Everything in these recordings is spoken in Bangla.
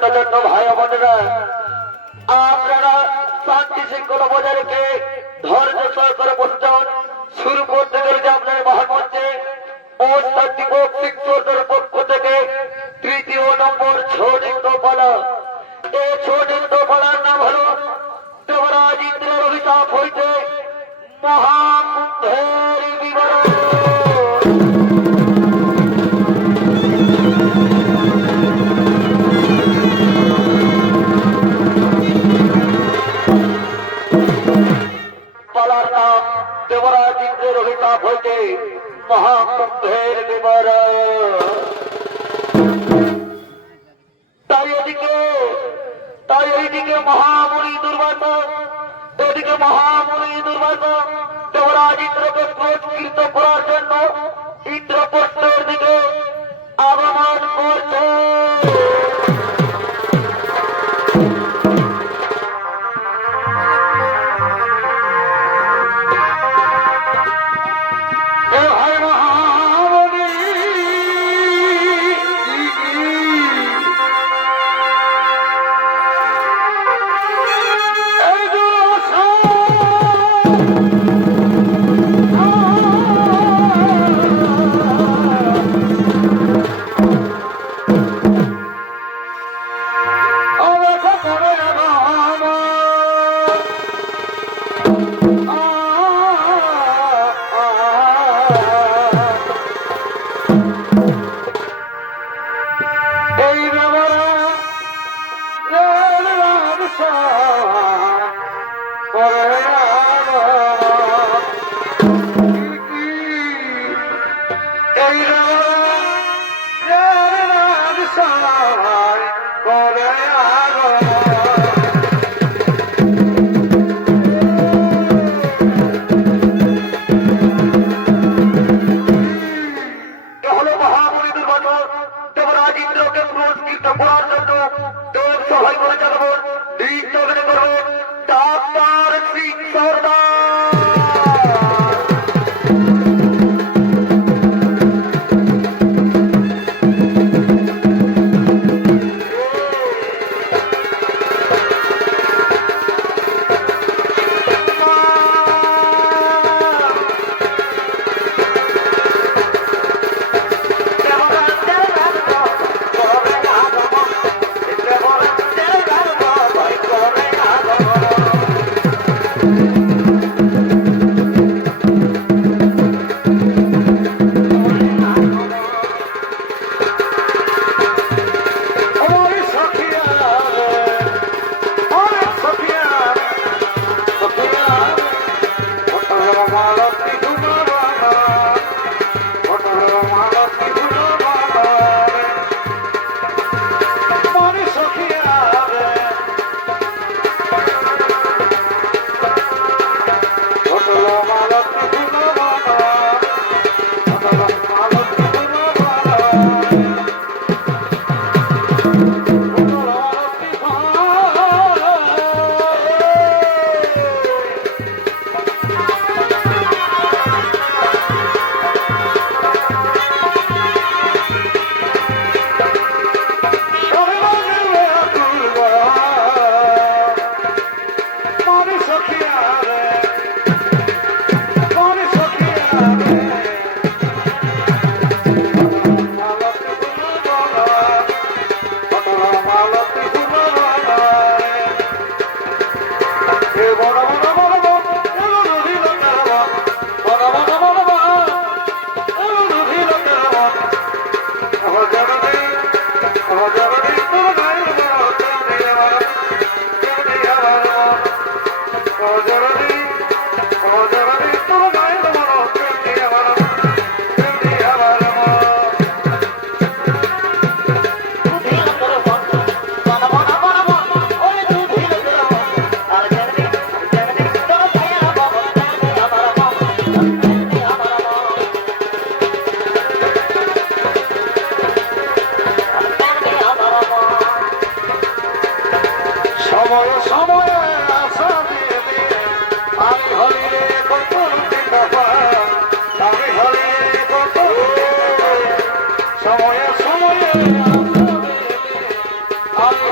শান্তচন্দ্র ভাই বোনেরা, আপনারা শান্তি শৃঙ্খলা বজায় রেখে ধৈর্য সহকারে বসুন। শুরু করতে চলেছে আপনার মহামঞ্চে অষ্টাত্মিক শিক্ষকদের পক্ষ থেকে তৃতীয় নম্বর ছোট পালা। এই ছোট পালার নাম হলো দেবরাজ ইন্দ্রের অভিশাপ হইতে মহাকুম্ভের বিবরণ। পালার নাম দেবরাজ ইন্দ্রের অভিশাপ হইতে মহাকুম্ভের বিবরণ। তাই ওইদিকে মহামুনি দুর্বাসা, ওইদিকে মহামুনি দুর্বাসা দেবরাজ ইন্দ্রকে পুরস্কৃত করার জন্য ইন্দ্রপ্রস্থের দিকে আগমন করছে।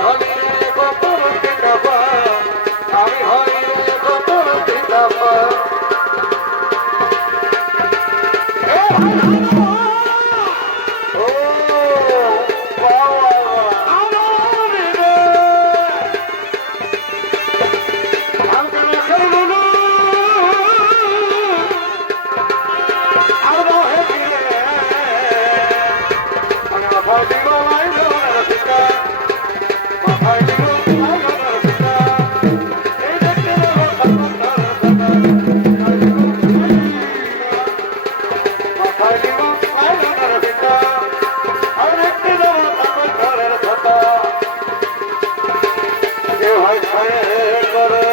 হই রে গোপন পিতাপা, আমি হই রে গোপন পিতাপা। ও বাবা আমি রে আমি না খেলবো আর বহে রে আমি ফাটি গলাই না পিতা ফাটি গলাই না পিতা এই দেখতে ফাটি গলাই না পিতা আর দেখতে ঘরের কথা এ ভাই ছায়ে করে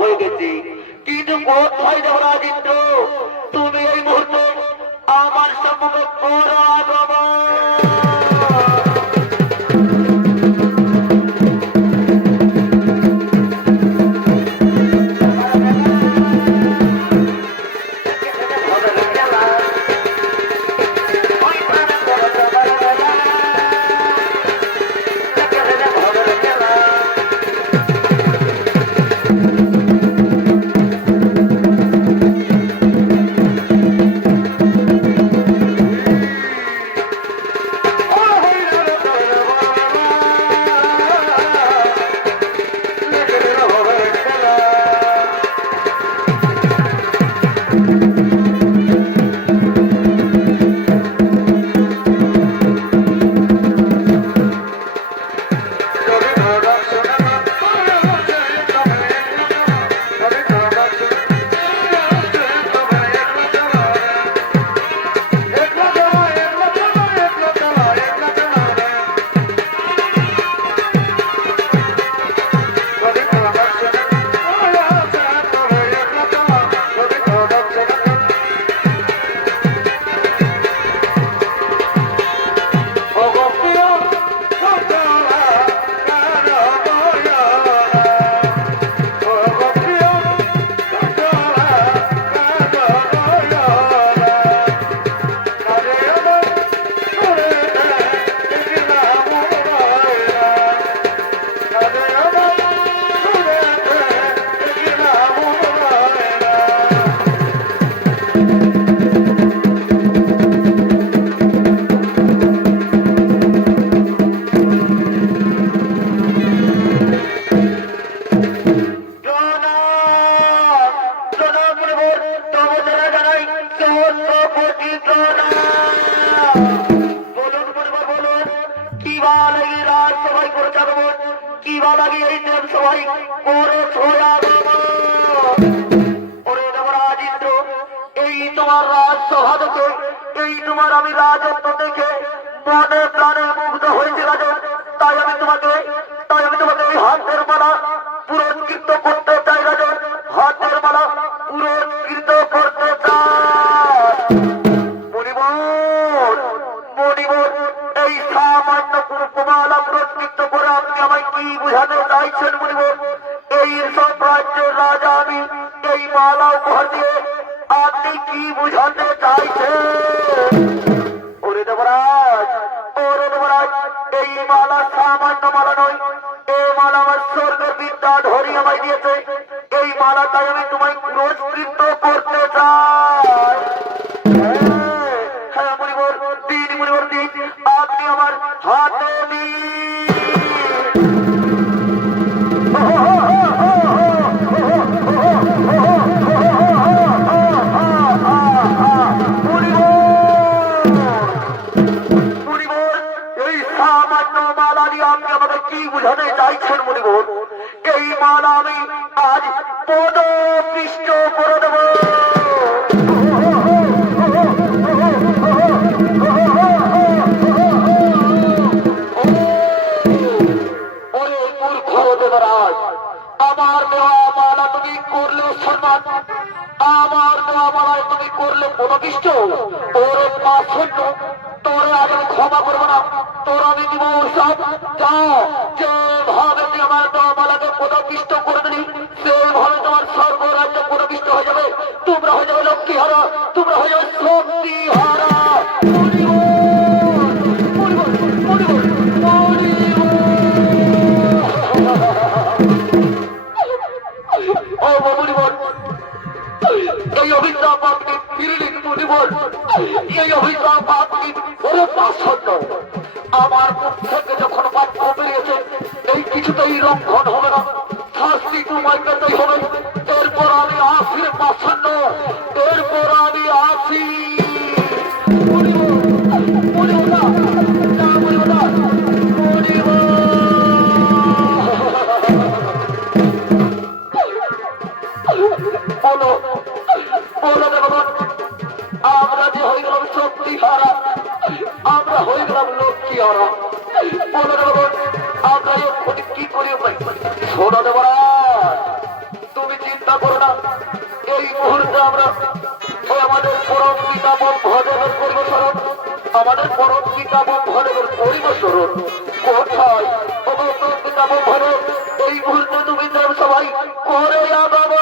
হয়ে গেছি, কিন্তু কোথায় দেবরাজ ইন্দ্র তুমি এই মুহূর্তে আমার সম্মুখে পরাগমন। তোমার রাজসভা দেখে, এই তোমার আমি রাজত্ব দেখে মনে প্রাণে মুগ্ধ হয়েছি রাজন। তাই আমি তোমাকে এই হাতের মালা পুরস্কৃত করতে চাই রাজন, হাতের মালা পুরস্কৃত করতে চাই। মণিবর মণিবর এই সামান্য পুষ্পমালা পুরস্কৃত করে আপনি আমায় কি বুঝাতে চাইছেন মণিবর? এই সব রাজ্যের রাজা আমি, এই মালা উপহার দিয়ে আপনি কি বুঝাতে চাইছেন? ওরে দেবরাজ এই মালা সামান্য মালা নয়, এই মালা আমার স্বর্গের বিদ্যা ধরি আমায় দিয়েছে। এই মালা তাই আমি তোমায় পুরস্কৃত করতে চাই। হ্যাঁ মণিবর দিন, মণিবর দিন, আপনি আমার হাতে দিন। কি বুঝাতে চাইছেন মুনিবর? এই মালা আমি আজ পদ পৃষ্ঠ করে দেব। আমার দেওয়া মালা তুমি করলে সম্মান, আমার দেওয়া মালায় তুমি করলে পদপিষ্ট, ওর পাশন্য তোর আজ আমি ক্ষমা করবো না, তোর আমি দিব সব। যা যেভাবে তুই আমার দেওয়া মালাকে পদপিষ্ট করে দিলি, সেভাবে তোমার স্বর্গ রাজ্য পদপিষ্ট হয়ে যাবে। তোমরা হয়ে যাবে লক্ষ্মী হারা, তোমরা হয়ে যাবে শক্তি হারা। এই অভিশাপ আপনি ফিরলেন মুনিবর, এই অভিশাপ আপনি ওরে পাশন্য। আমার মুখ থেকে যখন বাক্য বেরিয়েছে, এই কিছুতেই লঙ্ঘন হবে না, শাস্তি তোমায় পেতেই হবে। এরপর আমি আসি পাশন্য, এরপর আমি আসি। বলো বলো ভগবান, আমরা যে হয়ে গেলাম শক্তি হারা, আমরা হয়ে গেলাম লক্ষ্মী হারা। বলো ভগবান, আমরা এক্ষুনি কি করি? শোনো দেবরাজ, তুমি চিন্তা করো না, এই মুহূর্তে আমরা ওই আমাদের পরম পিতা ব্রহ্মদেবের পরিবেশরণ, আমাদের পরম পিতা ব্রহ্মদেবের পরিবেশরণ কোথায়? পরম পিতা ব্রহ্মদেব এই মুহূর্তে তুমি সবাই করে লাগাবো।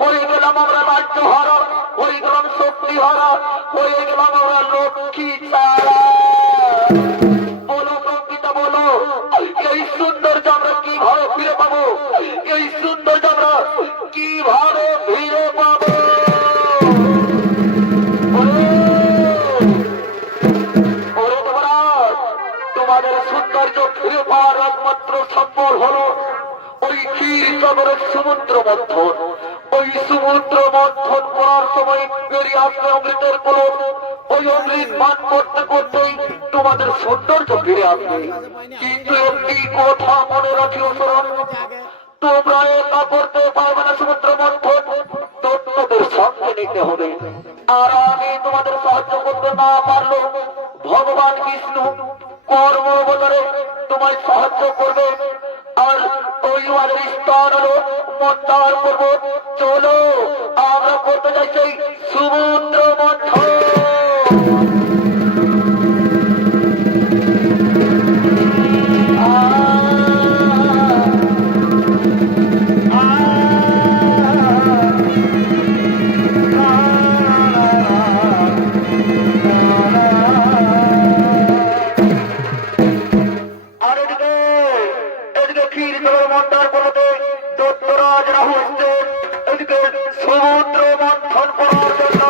হয়ে গেলাম আমরা রাজ্য হারা, হয়ে গেলাম শক্তি হারা, হয়ে গেলাম আমরা লক্ষ্মী ছাড়া। বলো প্রকৃতা, বলো এই সৌন্দর্য আমরা কিভাবে ফিরে পাবো? এই সৌন্দর্য আমরা কিভাবে ফিরে পাবো? তোমাদের সৌন্দর্য ফিরে পাওয়ার একমাত্র সম্বল হলো ওই ক্ষীর সাগরের সমুদ্র মন্থন। ওই সমুদ্র মন্থন করার সময় বেরিয়ে আসবে অমৃতের কলম। ওই অমৃত পান করতে করতেই তোমাদের সৌন্দর্য ফিরে আসবে। কিন্তু একটি কথা মনে রাখিও শরণ, তোমরা একা করতে পারবে না সমুদ্র মন্থন, তোমাদের সঙ্গে নিতে হবে। আর আমি তোমাদের সাহায্য করতে না পারলো ভগবান বিষ্ণু কর্ম অবতারে তোমায় সাহায্য করবে। আর ওই আমাদের স্থান হলো মন্দার পর্বত। চলো আমরা করতে চাইছি সমুদ্র মন্থন। সমুদ্র মন্থন করার জন্য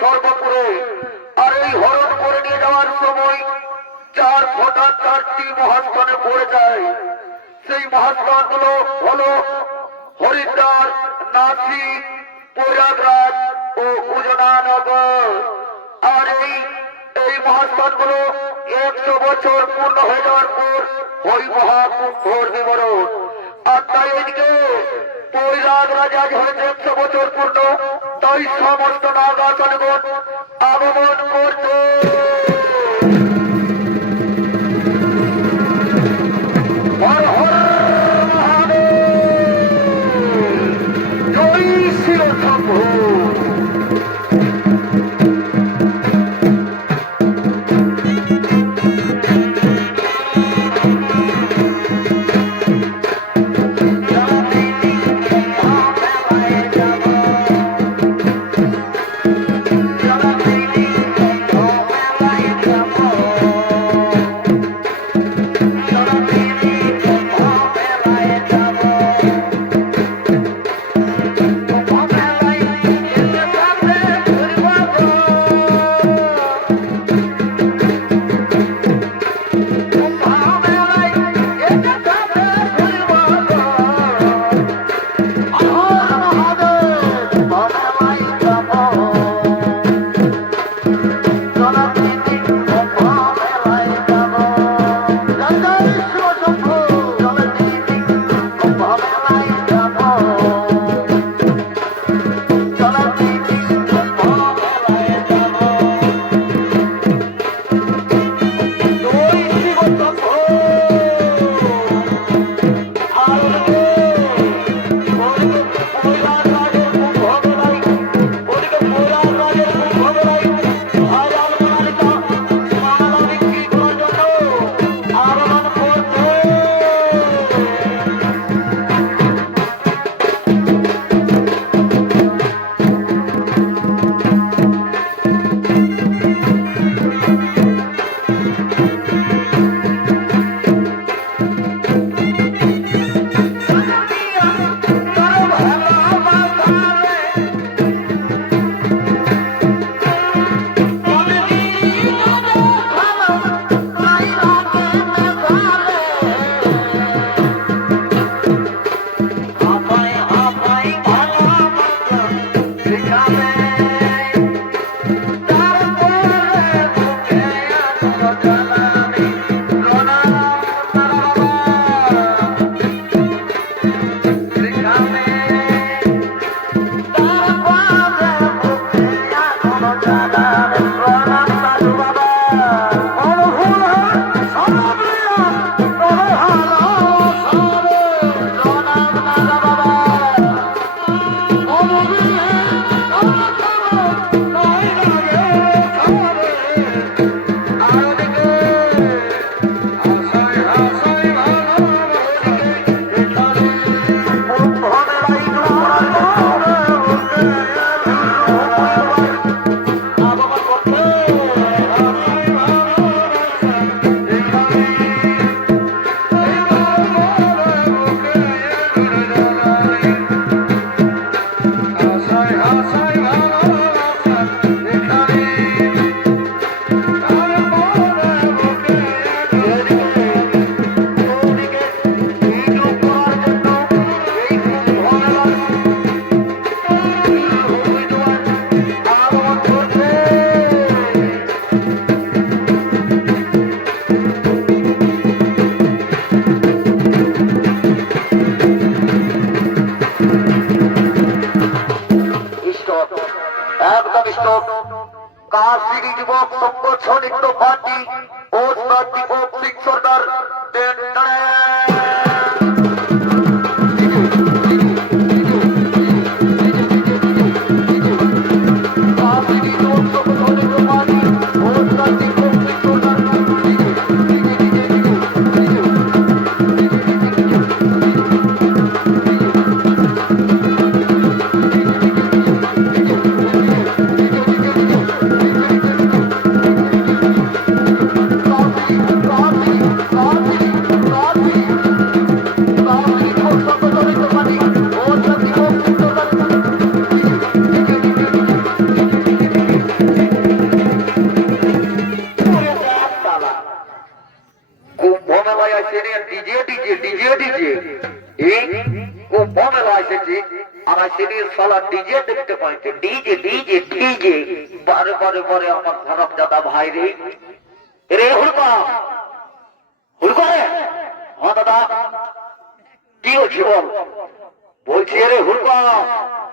সর্বপুরে। আর এই হরণ করে নিয়ে যাওয়ার সময় 4 ফোঁটা 4টি মহাস্থানে পড়ে যায়। সেই মহাস্থান গুলো হলো হরিদ্বার, নাসিক, প্রয়াগরাজ ও উজনানগর। আর এই মহাস্থান গুলো 100 বছর পূর্ণ হয়ে যাওয়ার পর ওই মহাকুম্ভর বিবরণ। আর তাই এদিকে প্রয়াগরাজ আজ হয়েছে 100 বছর পূর্ণ, তাই সমস্ত নাগাচলগণ আগমন করছে। হর হর মহাদেব, জয় শিব শম্ভু। কাশির যুবক সংগঠন ইন্দ্র পার্টি ও দীপক সিং সরকার ও মেলা এসেছি আমার সিরিয়াল সালা ডিজে দেখতে পাইছে ডিজে ডিজে ডিজে বারে বারে বারে আমার খারাপ দাদা ভাই রে রে হুড়কা হুড়কা রে হ্যাঁ দাদা কি হচ্ছে বল বলছি রে হুড়কা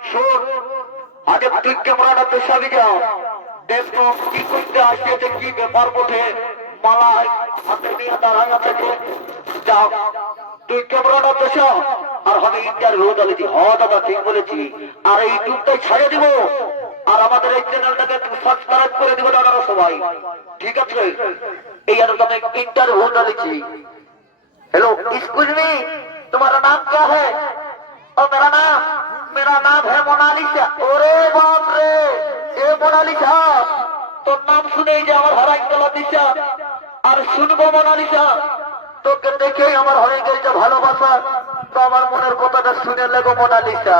শোন আজ তুই ক্যামেরাটা পেশাবি যাও দেখো কি করতে আসছে কি ব্যাপার বটে মালায় হাতে নিয়ে দাঁড়ানো থেকে যাও তুই ক্যামেরাটা পেশা আর আমি ইন্টারভিউ দিয়েছি হ্যাঁ দাদা ঠিক বলেছি আর এই ইউটিউবটাই ছাড়িয়ে দিব আর আমাদের এই চ্যানেলটাকে সাবস্ক্রাইব করে দিব দাদারা সবাই ঠিক আছে এই আর আমি इंटरव्यू डाली हेलो एक्सक्यूज मी तुम्हारा नाम क्या है और मेरा नाम है मोनालिसा ओरे बाप रे ए मोनालिसा तो नाम सुने যে আমার হারাই গেল দিশা আর শুনবো মোনালিসা তোকে দেখে আমার হয়ে গেছে ভালোবাসা তো আমার মনের কথাটা শুনে লাগো মোনালিসা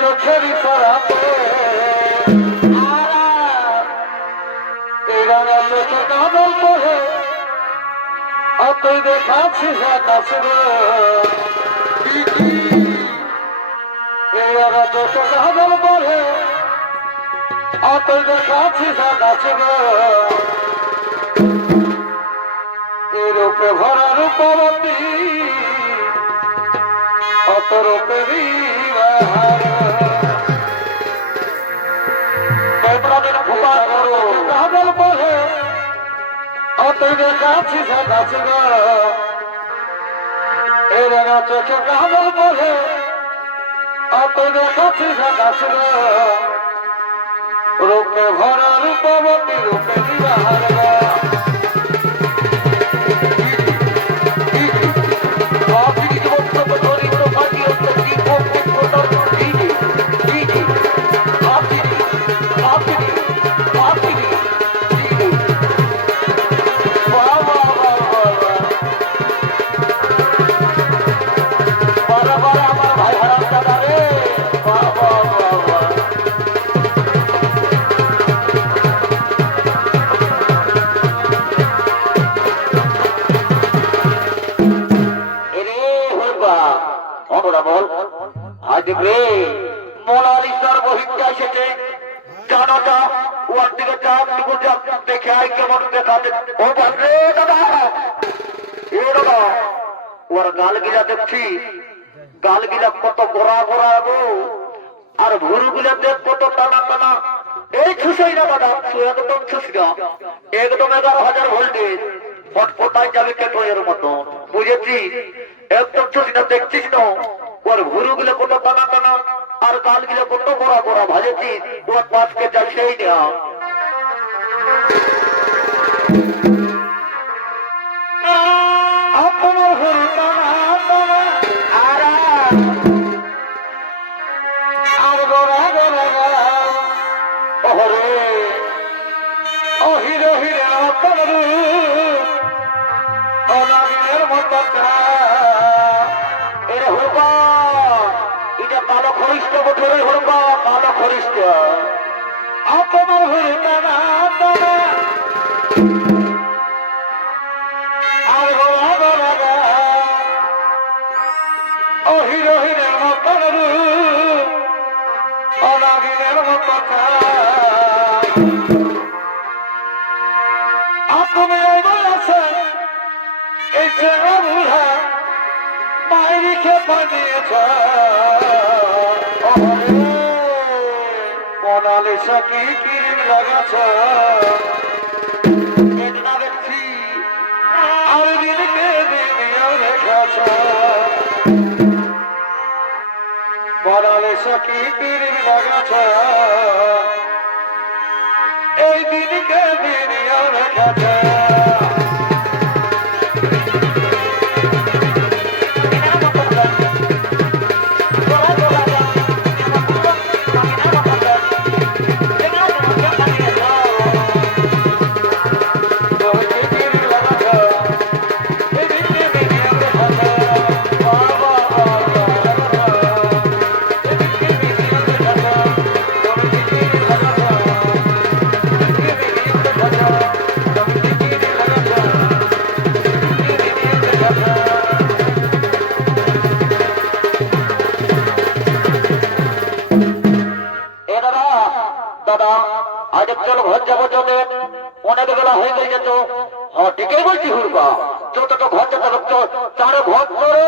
চোখেরই করাতে চোখে কাজল পড়ে অতই দেখাচ্ছি চোখে কাজল পড়ে অতই দেখাচ্ছি রূপে ভরা রূপবতী অত রূপে কাজল বলে অতই দেখাচ্ছি এই রাঙা চোখে কাজল বলে অতই দেখাচ্ছি রূপে ভরা রূপবতী রূপে দিবাহার মোনালিসার বহিতে এসেছে জানাটা ওর দিকে দেখে আই কেমন দেখাতে ও বাপরে দাদা এ দাদা ওর গাল গিলা দেখছি গাল গিলা কত গোড়া গোড়া গো আর ভুরু গুলা দেখ কত টানা টানা এই ছুসাই না দাদা একদম ছুস না একদম 11,000 ভোল্টেজ ফটফটাই যাবে কেটোয়ের মতো বুঝেছি একদম ছুস না দেখছিস না ওর ভুরু গুলো কত টানা টানা আর গাল গুলো কত গোড়া গোড়া ভাজেছি ওর পাশকে যা সেই না আপনার ভুরু টানা টানা আর গোড়া গোড়া ওরে ও হিরে হিরে আপনার অনাগিনের মতো এরে হুড়কা এটা কালো খরিষ্ঠ বছরে হুড়কা কালো খরিষ্ঠ আপনার হুড় টানা টানা আর গোড়া গোড়া ও হিরো হিরের মতন অনাগিনের মতো আপনি বলেছে এই চেনা বুড়া মায়েরি খেপা দিয়েছে মোনালিসা কি ক্রিম লাগাছে এটা দেখছি আর দিনকে দিনিয়া রেখেছে মোনালিসা কি ক্রিম লাগাছে এই দিনকে দিনিয়া রেখেছে ঘর যাবো চলে অনেক বেলা হয়ে গেছে যেত হ্যাঁ ঠিকই বলছি হুরবা যত ঘর যেতে চারে ঘর করে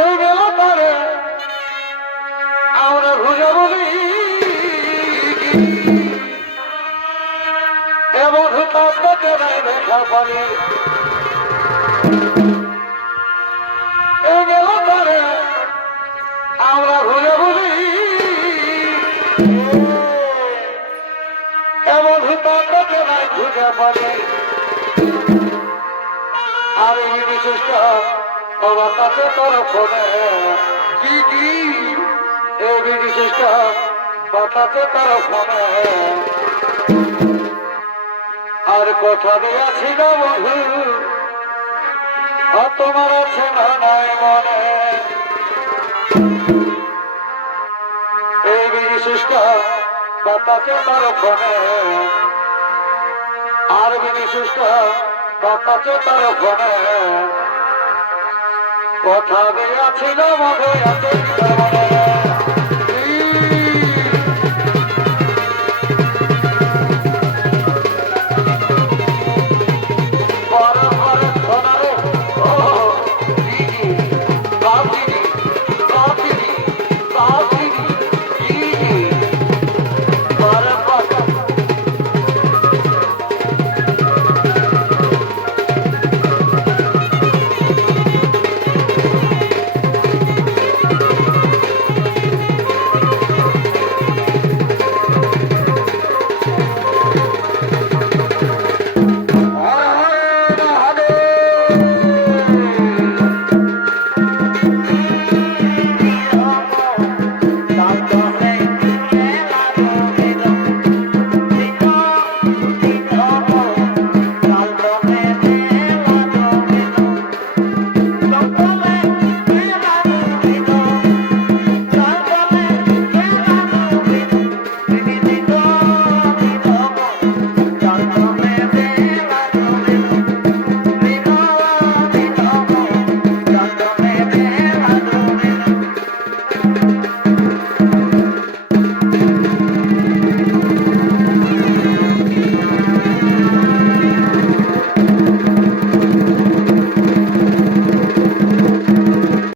এই বেলা করে আমরা ঘুরে বলি এমন তাকে দেখা পারি এই বেলা করে আমরা ঘুরে বলি এমন তাকে ঘুরে পারি আর এই বিশেষটা বাবার কাছে তোর ফোনে কি এই বিশেষটা বাতাসে তার ফোনে আর কথা দিয়েছিল বন্ধু আর তোমার আছে না নাই মনে এই বিশেষটা বাতাসে তার ফোনে আর বিশেষটা বাতাসে তার ফোনে কথা দিয়েছিল মনে আছে